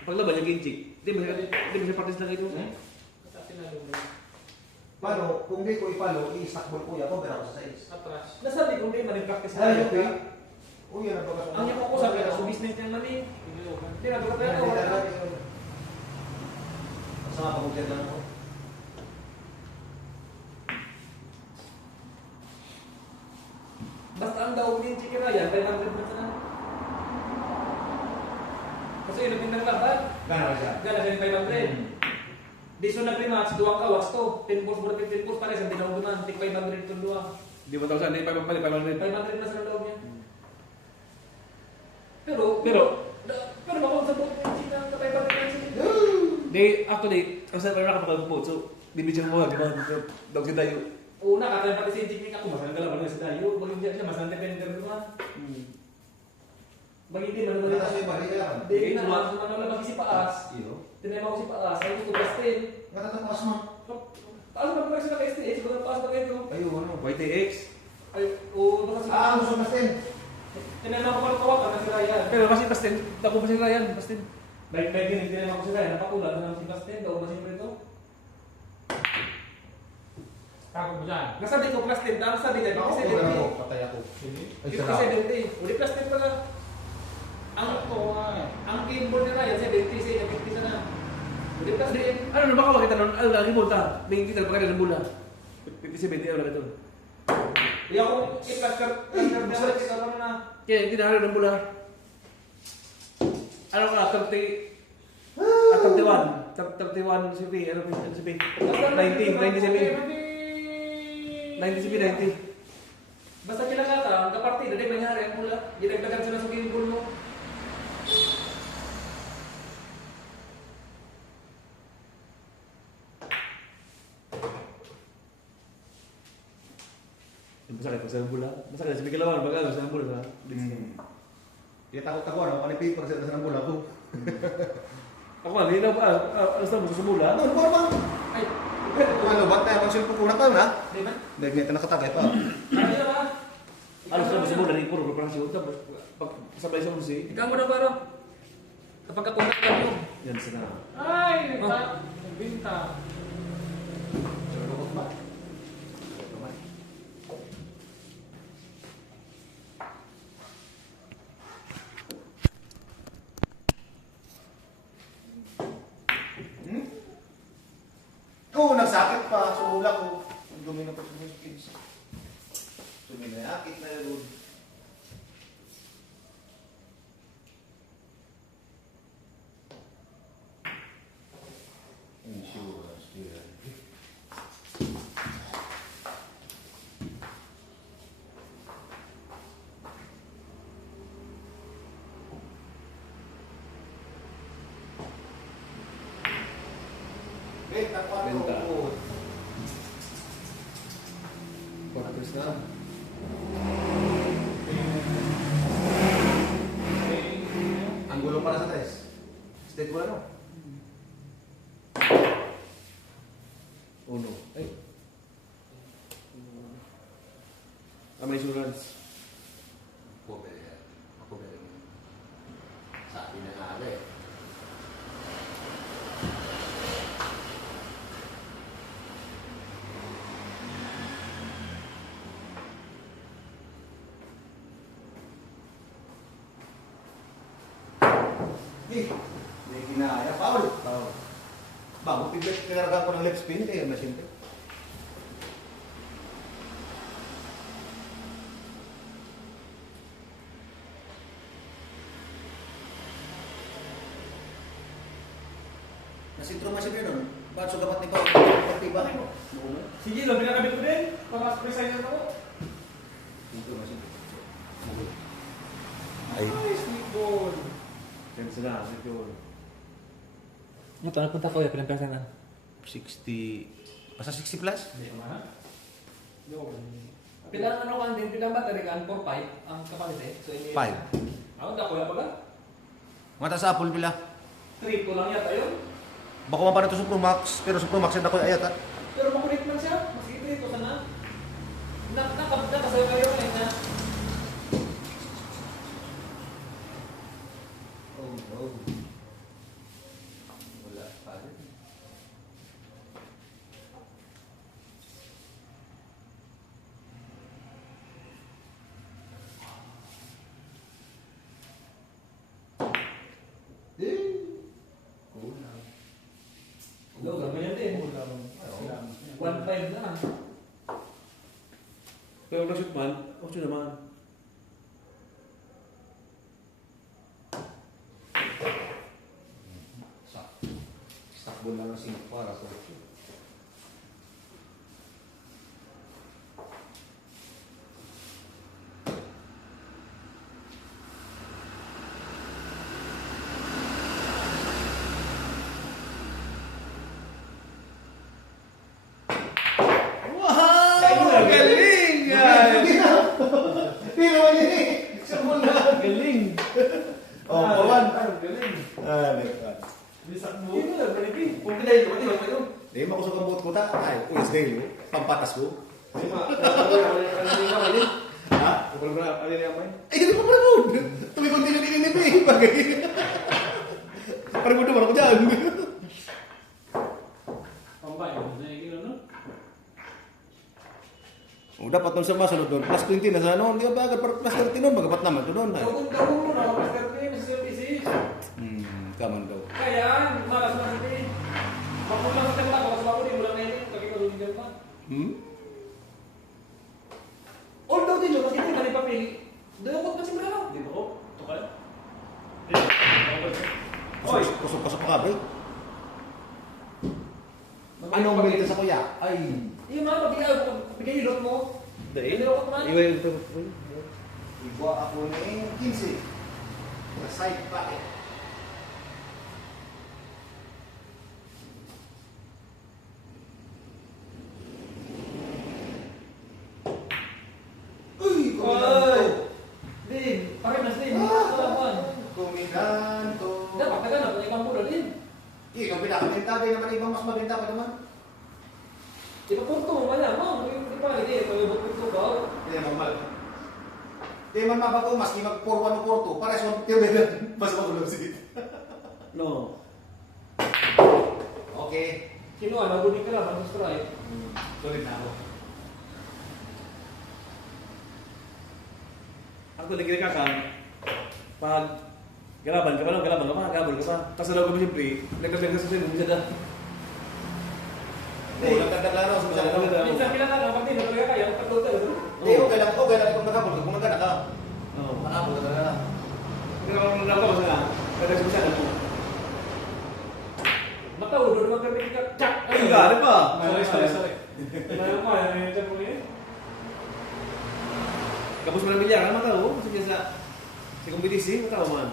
paglaba niya inject, Di ba siya practice lang ito? Basta tinalo mo. Paano, kung di ko ipalo, i-stackball ko yan, pabera ko sa size. Atras. Nasabi kong di man practice Ay, na okay. Uy, yan ang bagas. ang yapo ko sa pera, so business niya man eh. Hindi na pera Hindi wala. talaga. Sa mga pagkakit lang ako. Basta ang daw din chicken Ryan, 500 man sana. Kasi yun ang tindang laban. Gano'n siya? Gala siya yung 500. Di so na rematch, duwang kawas to. 10 balls, 10 balls pare, sa dinawag naman. Tik 500 itong duwang. Di ba tawag hindi pa papalit, 500. 500 na sa loob niya. Pero baka sa buong chicken ang 500 na chicken. Di, actually, ang sa parang nakapagpapot, so, division mo, di ba? Dog si Dayo. Una, katayin pati si chicken ako, mas ang galaban nga si Dayo. Bagay siya, mas ang depender naman. Bagay din, ano ba Mataas yung bariya. Hindi, manulabag si Paas. Iyo. Tinema ko si Paas, ay gusto gastin. Matatapas mo. Paas ba naman sila ka-STH? Kung paas ba kayo? Ayun, ano? YTX. Ay, oo, baka si Ah, gusto mas din. tinema ko pala kawakan na si Ryan. Pero kasi Bastin, tako pa si Ryan, Bastin. Baik din, tinema ko si Ryan, napakula na si Gastin, daw ba siyempre ito? Kako mo dyan. Nasabi ko plus 10, tapos sabi niya, Ako, kasi wala 70. ako. Patay ako. Ay, sarap. 50-70. Uli plus 10 pala. Ang game board ni Ryan, 70, siya 50 sana. Uli plus 10. Ano na baka makita nun? Ano lagi mo ta? May kita pa ng bula. 50-70 euro na ito. Di ako i-plus card na. Kaya hindi na ng bula. Ano ka? 31. 31 CP. Ano CP? 90 CP. 90 CP, 90. Basta kinakata, ang kapartida, di mangyari ang mula. Dinagdagan sila sa game board mo. Masakit pa sa bula. Masakit sa Bigalawan. Baga sa bula. Kaya takot ako, ano? Paano paper sa ng bola ko? Ako nga, hindi na ba? Alas na mo sa bula? Ano, ano bang? Ay, Kung ano, ba't tayo? Kung sino po na tayo na? di ba? Dahil nga nakatagay pa. Ano na ba? Alas na mo sa bula. Hindi puro preparasyon. Tapos, pag sabay sa musi. Ikaw mo na baro. Kapag kapunat ka mo. Yan sana. Ay, binta. Oo, nagsakit pa. Sumula ko. Ang dumi na pa sa kids. Suminayakit na yun. Insurance, yun. Benta, Benta. Quarters na. Ang gulo para sa test. State ko ano? Uno. Ay. May insurance. Ako ba yan? Ako ba yan? Sabi na nga eh. Hindi ginaya. Foul. Foul. Bago piglet, kinaragan ko ng left spin, eh, masimple. Nasintro masimple nun. Bakit so dapat ni Pao? Tiba. Sige, lo, pinakabit ko din. Papas precise ako. Dito masimple. Ay, sneak ball. Yan sana. Secure. Ano pa napunta ko, pinagkasan na. 60. Basta 60 plus? Hindi naman. Pilang ano kan din, pilang battery kan, 4-5 ang kapalite. So, ini 5. Ako, dako yan pala. Mata sa Apple pila. 3 ko lang yata yun. Baka maparin ito sa Pro Max, pero sa Pro Max yan ako ayat ha. Pero makulit man siya. Mas ito sana. Nakasayo kayo ngayon na. Oh no. Wala. na. Pero kung na-shoot man, 8 naman. Sakbo lang ng 5 para sa 8. Wow! Galing! Hindi naman yun eh. Sabon na. Galing! Oh, pawan. Galing! Lekat. Bisak mo. Hindi na, balikin. Kung pinay ko, pati ba kayo? Di makusok ang buot ko ta. Ay, uwis dahil mo. Pampatas mo. Kasi ma, ano yung kamay din? Ha? Kapag ko na, ano yung kamay? Ay, hindi mo pa rin. Tumikon din yung inip eh. Bagay. Parang mo naman ako dyan. Pambay, nagiging ano? O, dapat nung sa masunod doon. Plus 20 na sa ano. Hindi ka ba agad plus 30 nun. Magapat naman ito doon. Gawin mo na, Master Team, Mr. PC. Kaman daw. Kaya, malas na natin. Bakit lang sa tempat, bakas ako din, wala na yun. Kaki ko lumigyan pa. Although din yun, kasi hindi na papel. Doon ako kasi mula lang. Hindi ba ko? Tukal? Oy, kusok-kusok pa ka, bro. Anong bilita sa kuya? Ay. Yung mga pagbigay yung lot mo. Dahil? Nilokot man. Iwa yung Iba ako na 15. Sa side pocket. Uy, kuminanto. Din, pakinas din. Ah! Kalaban. Kuminanto. Dapat ka na, ibang puro din. Ikaw pinakabenta din naman ibang mas mabenta pa naman. Ipapurto mo ba yan? Ma'am, hindi pa, hindi. Pag-ibot-ibot ko ba? Hindi normal. Di man mabago mas di mag 4-1 o 4-2. Pares 1 tiyo din. Mas magulong sige. No. Okay. Kinuha, nagunin ka lang, ang strike. Sulit na ako. Ako lagi ka kan. Pag galaban ka pa lang, galaban ka pa, gabol ka pa. Tapos alaw ko siyempre, nagkasal ka sa sinin, hindi na. Hindi, nagkagdala sa mga Oo. Minsan kailangan ang pagdino, talaga kaya, pagluto. Hindi, okay lang kung nagkabol ka. Kung nagkana ka, Oo. makabol ka talaga. Hindi ka lang ka basta. Kada sa sana mo. Mataw, doon naman kami ka. Tsak! Ay, gari pa. Sorry. Mayroon mo, ano yung chan mo yun? Kapos mo ng bilyar, ano matao? Sige sa kompetisi, matao man.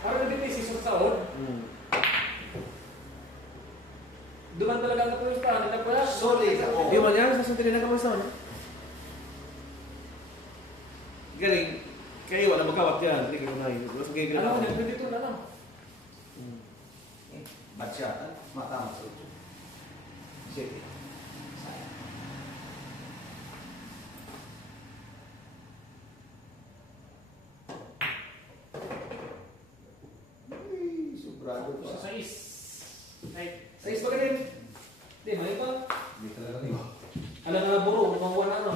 Parang nabitay si Sud-Saud. Duman talaga ang kapulistahan, hindi pa. Solid ako. Di man yan, sa suntilin na kamay sa ano? Galing. Kayo, wala magkawat yan. Hindi kayo nahin. Mas magiging Ano mo, nagpredito na lang. Bad siya. Matama sa ito. Sige. Sayang. Uy, sobrado pa. Sa 6. Ay, Sa ispa ka din. Hindi, mali pa. Hindi talaga rin. Alam na buro, mga na ano.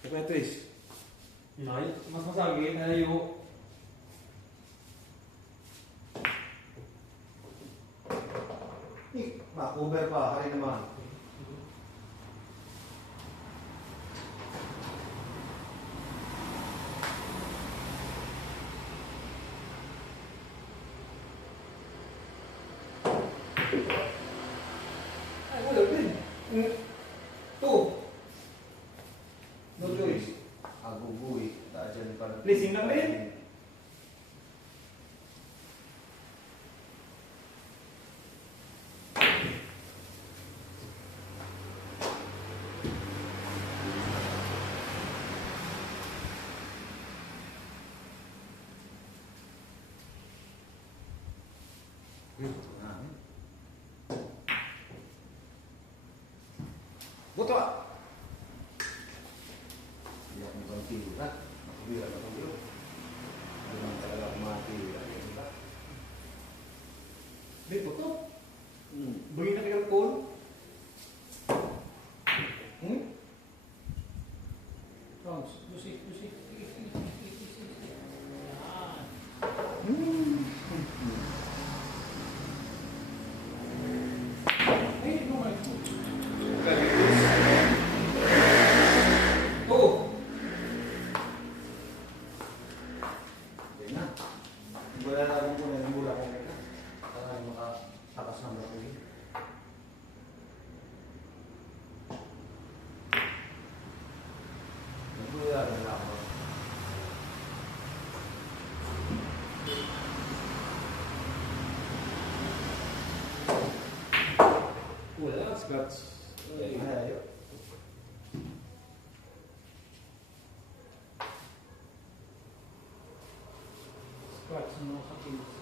Kapatris. Mas masagi, tayo. Ma-cover pa. Kaya naman. Ay, wala din. Two. No choice. Aguguy. Dyan pa. Blessing lang din. Buto ah. Hindi ako mukhang tira. Nakabira na ako dito. Hindi naman talaga ako matira. Dito to. Bagi na kayo phone. Rounds. Lucy. Yan. scratch. Ay. Ayaw. Scratch mo sa kilos.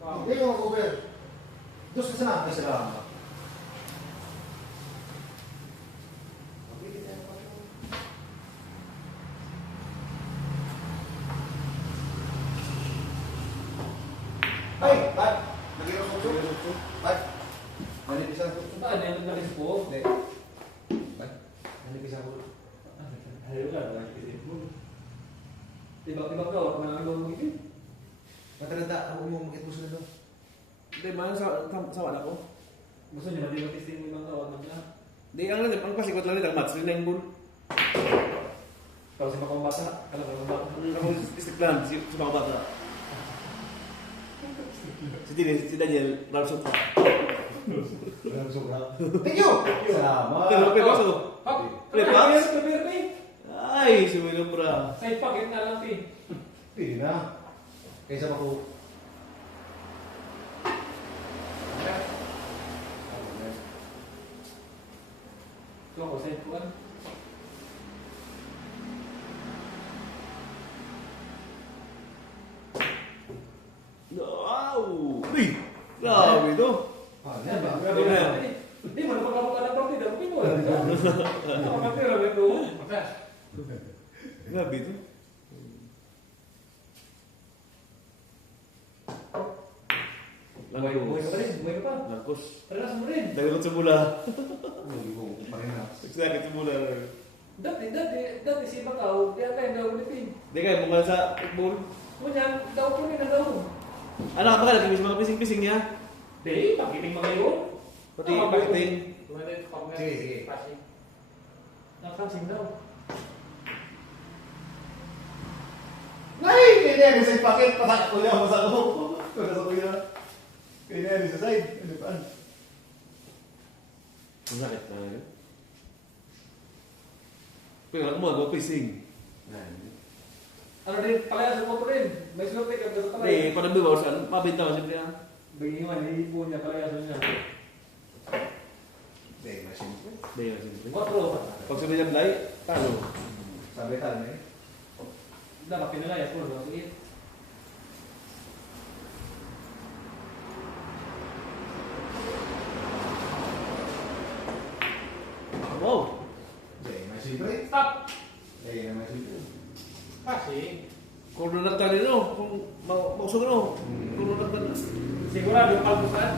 Hindi yung over. Dos ka sana. Ay, salamat. Ay, Pat. Nag-iros ko. Pat. Nanipisan ko. Saan na yung nalis po? Hindi. Pat. Nanipisan ko. Ayaw ka, wala kasi. Tibak-tibak ka, wala ka nang gawin mo ito. Matalanda, ako mo makit mo sila doon. Hindi, man, sa wala ko. Gusto niya, mati-matisting mo ibang tawag na. Di, ang pasikot lang nito, match rin na yung goal. Tapos si Makong Bata, alam mo ba? Ako, istiklan, si mga bata. Si Daniel, Ramsot. Walang sobra. Thank you! Salamat. Pero so, Hop! Pre-pass? Pre-pass? ay, sumilong bra. Side pocket na lang, Pi. Pili na. Kaysa ako. Ito ako, side pocket. Wow! Uy! Grabe ito. Yan ba? Grabe na. Hindi mo napagkabuka ng partida. Hindi mo. Nakakapira ba ito? Grabe ito. Buhay ka pa rin. Buhay ka pa. Langkos. Relax mo rin. Dagot sa mula. Parehas. Sakit sa mula. Dati si Macau, di ata yung daw ulitin. Di kayo, mukha sa football. Ngunyan, daw po rin ang daw. Ano ka ba? Nagkimis mga pising-pising niya? Di, pakiting mga yun. Pati pakiting. Sige, sige. Nakasing daw. Ay! Kaya yan, sa paket. Pasak ko niya. Pasak ko. Pasak ko niya. Kaya yan, sa side. Ano pa? Ang sakit na yun. Pero ako mo, pising. Ano din, palayasan mo po rin. May swerte ka sa palay. Eh, pada bawa saan? Mabenta mo siyempre ah. Bigyan nga, hihipo niya, palayasan niya. Hindi, masimple. Hindi nga siyempre. 4. Pag sabi niya blay, talo. Sabi tayo na eh. Dapat pinalayas po, no? Sige. Wow! Hindi, masimple. Stop! Hindi, masimple. Kasi, Kung nalagtan nyo, kung mausog nyo, kung nalagtan nyo. Sigurado yung kalbusan?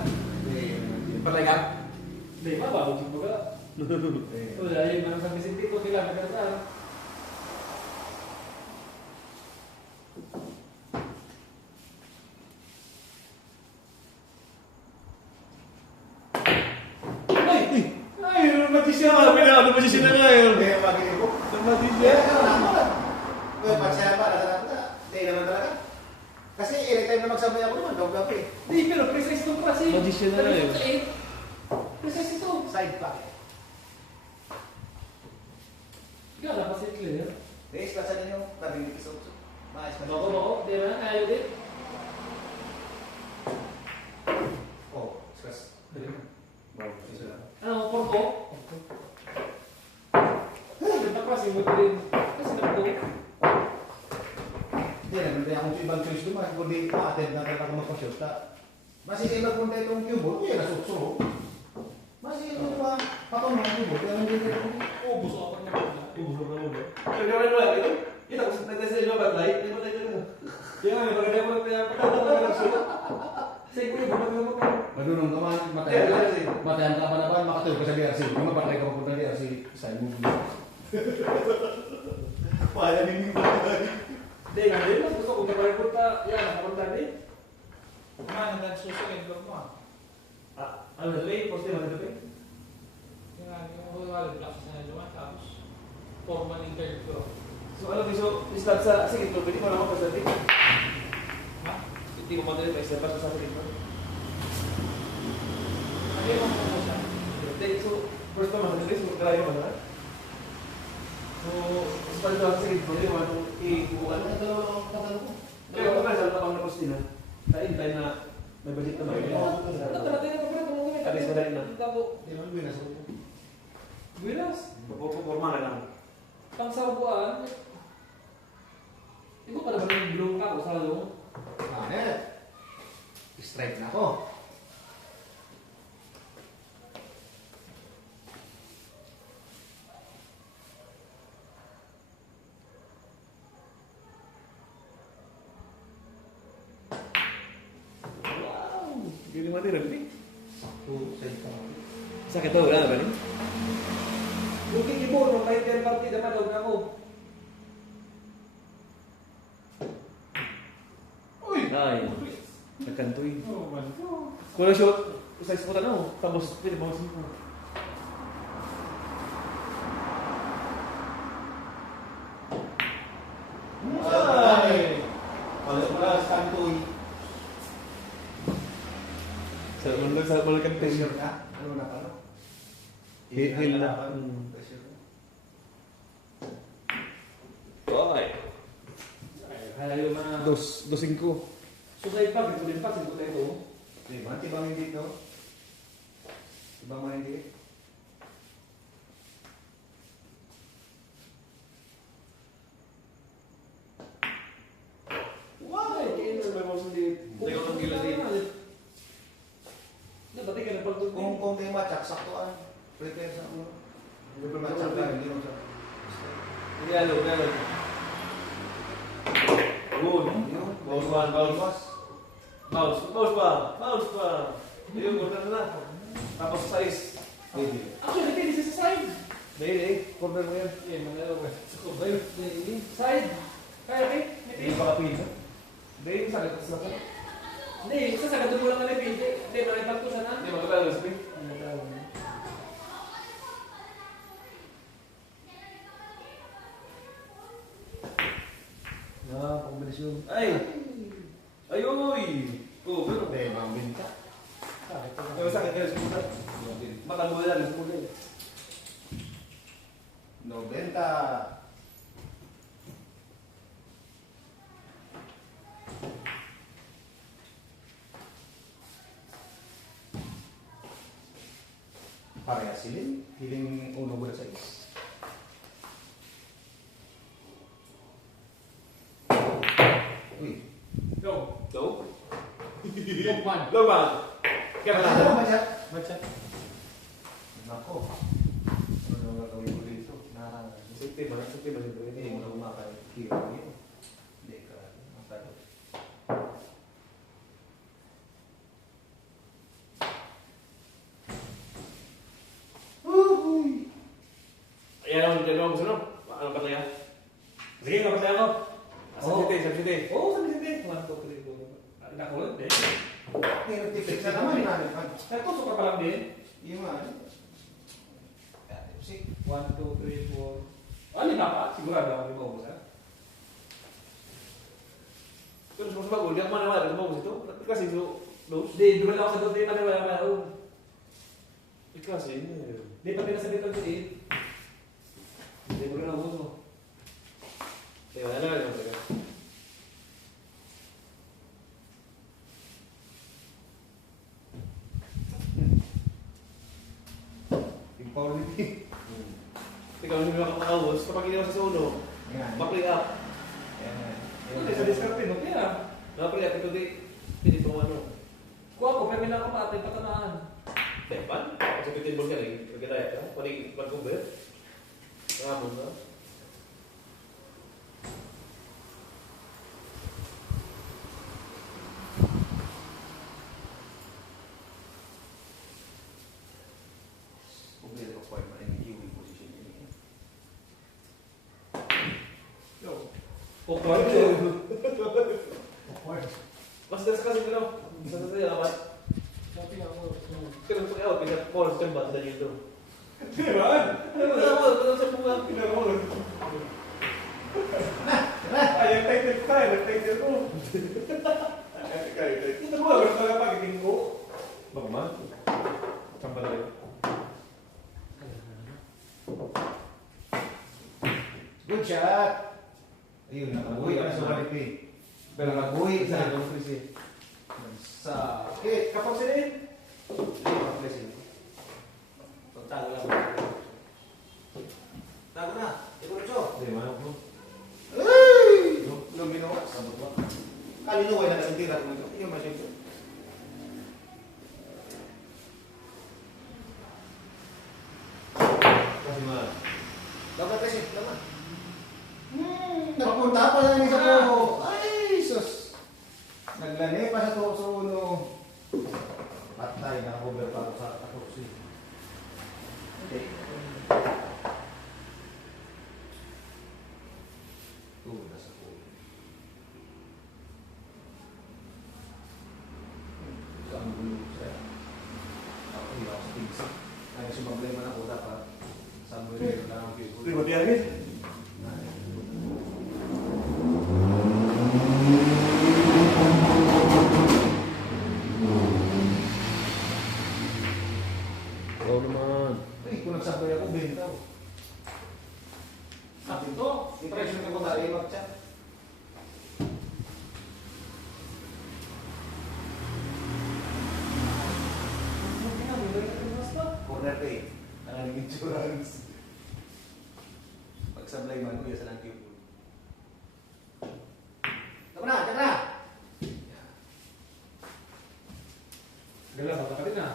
Hindi, masimple. Patay ka? Hindi, mababog siguro ka. Hindi. Wala, yung mga sa Vicente ko, sila nagkasal. Ay! Ay, magkisya Siya, ano ba siya na ngayon? Hindi, magiging ko. Namatid Kaya siya. ka naman ako. Kaya pagsaya pa, nasa na. Hindi naman talaga. Kasi anytime na magsabay ako naman, gawag eh. Hindi, pero precise itong klase. Magician na lang yun. Precise ito. Side packet. Gala kasi clear. Hindi, islasan ninyo. Narinig iso. Maayos pa. Bako, di ba? Ayaw din. Oh, iskas. Iso lang. Ano, porko? Ganda klase mo din. Kasi naku. Hindi, nagpunta akong ibang choice doon. Kundi ma-attend na talaga magpa-shoot. Mas hindi magpunta itong cubo. Hindi, nasuksuro. Mas hindi ito pa. Patong mga cubo. Kaya hindi ito. ubus ako niya. Ubus na ulo. Pero gawin mo lang ito. Kita ko sa nagtest na yung batlay. Hindi mo tayo na. Kaya nga, maganda mo kaya Sige, bumagay mo kayo. Madunong ka man. Matayan ka. Matayan ka pa naman. Makatulog ka sa DRC. Kung mapatay ka papunta ng DRC, side mo. Paya nini ba? Hindi nga din, mas gusto ko na pala punta. Yan, nakapunta din. Kumain ang nagsusunod ko mo. Ano na rin? Poste na rin? Yung wala blocks na naman, tapos formal interview. So ano gusto, start sa sige, pwede mo naman pasabi. Ha? Hindi mo madali pa step sa sakit mo. Ano yung mga siya? Hindi, so first time madali so try mo na. So start sa sakit mo, hindi mo i-buwan. Ano ito ang tatanong ko? Kaya kung kaya sa tapang na poste na, time na may budget naman. Natatay na pa pala kung At least madali na. Tabo. Hindi naman binas ako. Buenas. Puporma na lang. Pang sabuan. Ibu pa naman yung bilong ka o sa lalo. Ano? Strike na ako. Wow! Gini mati rin. Sakto sa ito. Sakit to, wala na ba ni? Bukit ibu, no, kahit yung party dapat daw na ako. Uy! Ay, nagkantoy. Oh, man. Kung na-shot, size mo tanong, tapos pwede mo mo. Ay! Wala sa kantoy. Sa mundo sa balikan Pressure ka? Ano na pala? Hil na. Pressure ka? Okay. Halayo mga... Dosing ko. Susay pa, ito din pa, sinuto ito. Diba? Tibang hindi ito? Tibang man hindi? Wow! Kaya na may mga sundit. Hindi ko nang gila din. Dapat ka nagpagtugtog. Kung kayo matchak, saktuan. Prepare sa ano. Hindi pa matchak ka, hindi mo sa... Hindi alo, pero. Good. Bounce one, bounce. Bounce pa. Ayun, corner na. Tapos size. Pwede. Actually, pwede siya sa side. Dahil corner mo yan. Eh, manalo ka. Ayun, side. Kaya, eh, Hindi pa kapin. Dahil sakit sa sakit. hindi, isa sa gadon mo lang na pwede. Hindi, malipag ko sana. Hindi magkakala sa pin. Kombinasyon. Ay! Ayoy! Oh, pero. Hindi, bang binta. Yung sakit kayo sa puta. Matang mo lang sa puta. 90. Parehas hiling. Hiling uno bulan sa is. Uy. Go. So? Go, man. Lomang! Kaya Ano na. matcha? Matcha. Nako. Ano na gagawin ko dito? Safety ba? Safety ba? Hindi mo na kumakain. Kira mo yun. Hindi ka. Matalo. Ayan ang dyan mo. Gusto no? Ano pa tayo? Sige, kapatay ako. Sa city, sa city. Oo, sabi sabi. 1, 2, 3, 4. Nakulot din. Nag-tipid ka naman. Nagtusok ka pa lang din. Yung ano. Tipsy. 1, 2, 3, 4. Ano na pa? Sigurado ako lima ubos ha? Pero sa bago, di ako manawala sa bago ito. Kasi so, close. Hindi, duman ako sa doon. Hindi pa wala pa ako. Kasi, Hindi pa pinasabi ko din. Hindi mo rin ako gusto. wala na lang talaga. Yung power meeting. Ikaw, hindi mo makakawos. Kapag hindi mo sa suno, Yan. ma-play up. Yan. Hindi, sa diskarte no? Kaya, Ma-play up, ito di, hindi po ano. kuha ko, pero may ako patay patamaan. Depan? Kasi pitin mo ka rin. Pagkita ka. Pwede mag-cover. Ramon na. Kumplete ko point na yung viewing position niya. Awkward. Awkward. Mas das kasi ko lang. Bisa na sa'yo, dapat. Sabi ako. Kaya pag out, bisa call sa tempat sa dito. Diba? Ano ba sa bunga? Ay, yung title ko tayo, nag-title ko. Ito mo, agad pa nga pagiting ko. Bagaman? Sampai tayo. Good shot! Ayun, nakabuhay ka na sa quality. Belang agoy Isa na. ng freeze. Sa kapag sinin. Kapag sinin. Pagtago lang. Tago na. Ikulo. Hindi, manok mo. Ay! Lumino. Sabot ba? Kalino ay nakasintira ko ito. Yung masyado. Kasi mga Dapat kasi, dapat. Napunta pa lang isa ko. Ay, sus. Naglani pa sa uno. Patay, nakakover pa ako sa takoksi. Hindi. Nasa puno. Saan gulo siya? Ako, hindi ako sa tingsa. Kaya sumablay man ako dapat. Saan mo rin lang ang people. Primo Tianis. Oo naman. Ay, kung nagsabay ako, benta ako. Sabi to. Impression ko tayo, mag-chat. Corner pay. Nakaling insurance. Pagsablay man ko, yasa lang people. Tama na, tama na! Gala, baka ka rin na.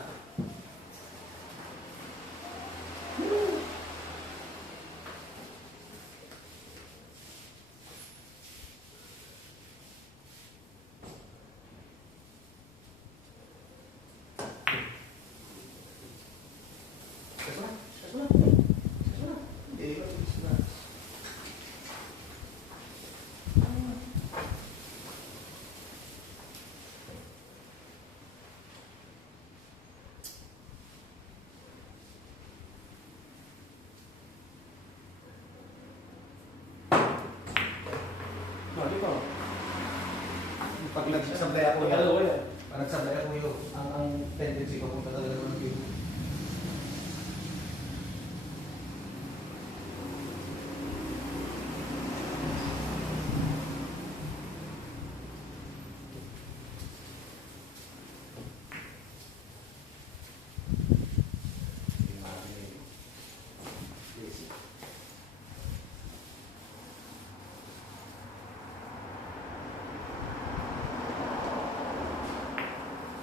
Kaso na, kaso na. Kaso na. Hindi, kaso na. Mali pa. Pag nagsablay ako, Dalawa yan. pag nagsablay ako yun, ang tendency ko kung talaga ng people.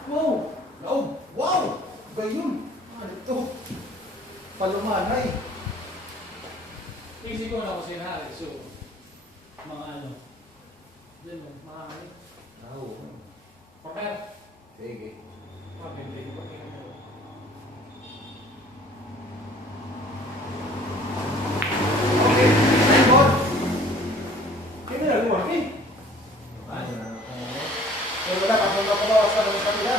Wow! Laog! Wow! Gayon! Ano ito? Palumanay! Easy ko na ako sinahali. So, mga ano. Diyan mo, mga ano. Oo. Prepare. Sige. Pabibig ko tingin mo. Okay! Signboard! Kaya na, lumaki. Ano na? Pero wala, kapag napabawas ka naman sa kanila.